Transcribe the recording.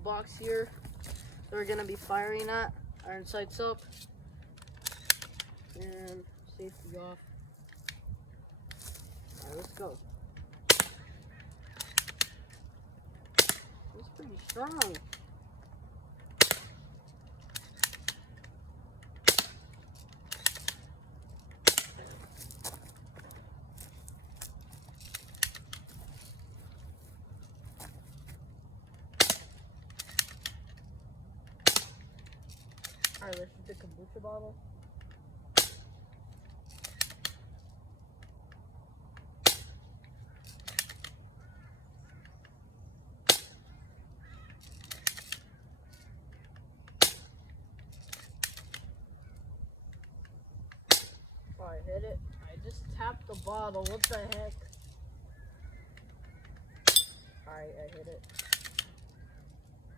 box here that we're gonna be firing at. Iron sights up and safety off. Alright, let's go. It's pretty strong. Alright, let's use the kombucha bottle. Oh, I hit it. I just tapped the bottle. What the heck? Alright, I hit it.